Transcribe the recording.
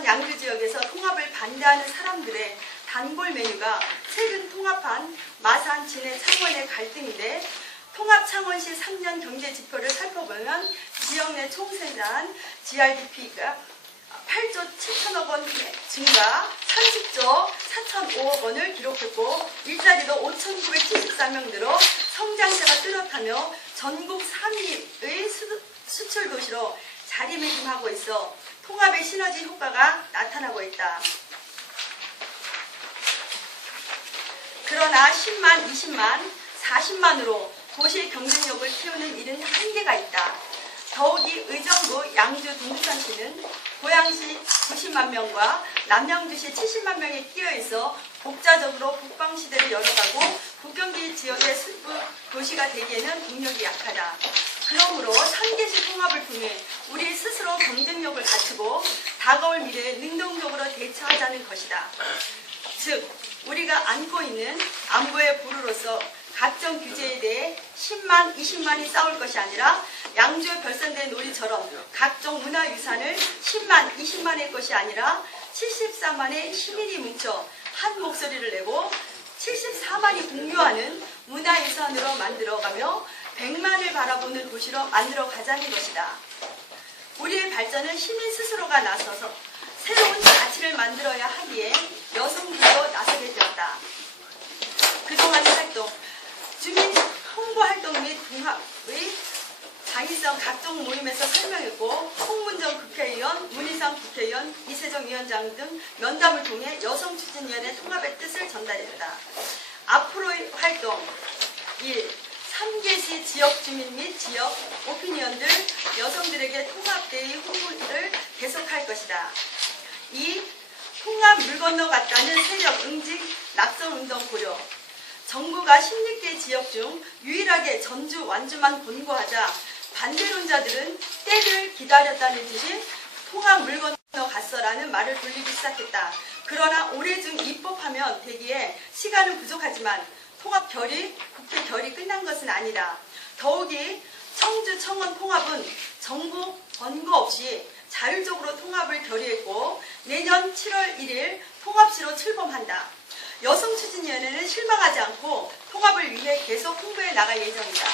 마산 양주 지역에서 통합을 반대하는 사람들의 단골 메뉴가 최근 통합한 마산 진해 창원의 갈등인데 통합 창원시 3년 경제 지표를 살펴보면 지역 내 총생산 GRDP가 8조 7천억 원 증가, 30조 4천5억 원을 기록했고 일자리도 5,974명 늘어 성장세가 뚜렷하며 전국 3위의 수, 수출 도시로 자리매김하고 있어 통합의 시너지 효과가 나타나고 있다. 그러나 10만, 20만, 40만으로 도시의 경쟁력을 키우는 일은 한계가 있다. 더욱이 의정부 양주 동두산시는 고양시 90만 명과 남양주시 70만 명이 끼어 있어 독자적으로 북방시대를 열어가고 국경지 지역의 수부 도시가 되기에는 국력이 약하다. 그러므로 3개시 통합을 통해 우리 스스로 경쟁력을 갖추고 다가올 미래에 능동적으로 대처하자는 것이다. 즉 우리가 안고 있는 안보의 부르로서 각종 규제에 대해 10만, 20만이 싸울 것이 아니라 양주에 별선된 놀이처럼 각종 문화유산을 10만, 20만의 것이 아니라 74만의 시민이 뭉쳐 한 목소리를 내고 74만이 공유하는 문화유산으로 만들어가며 100만을 바라보는 도시로 만들어 가자는 것이다. 우리의 발전은 시민 스스로가 나서서 새로운 가치를 만들어야 하기에 여성들도 나서게 되었다. 그동안의 활동, 주민 홍보 활동 및 통합의 장의성 각종 모임에서 설명했고 홍문정 국회의원, 문희상 국회의원, 이세정 위원장 등 면담을 통해 여성 추진위원회 통합의 뜻을 전달했다. 앞으로의 활동 1. 3개시 지역 주민 및 지역 오피니언들 여성들에게 통합대의 홍보를 계속할 것이다. 2. 통합 물 건너 갔다는 세력 응징 낙선 운동 고려 정부가 16개 지역 중 유일하게 전주 완주만 권고하자 반대론자들은 때를 기다렸다는 듯이 통합 물 건너 갔어라는 말을 돌리기 시작했다. 그러나 올해 중 입법하면 되기에 시간은 부족하지만 통합 결의, 국회 결의 끝난 것은 아니다. 더욱이 청주 청원 통합은 정부 권고 없이 자율적으로 통합을 결의했고 내년 7월 1일 통합시로 출범한다. 여성 추진위원회는 실망하지 않고 통합을 위해 계속 홍보해 나갈 예정이다.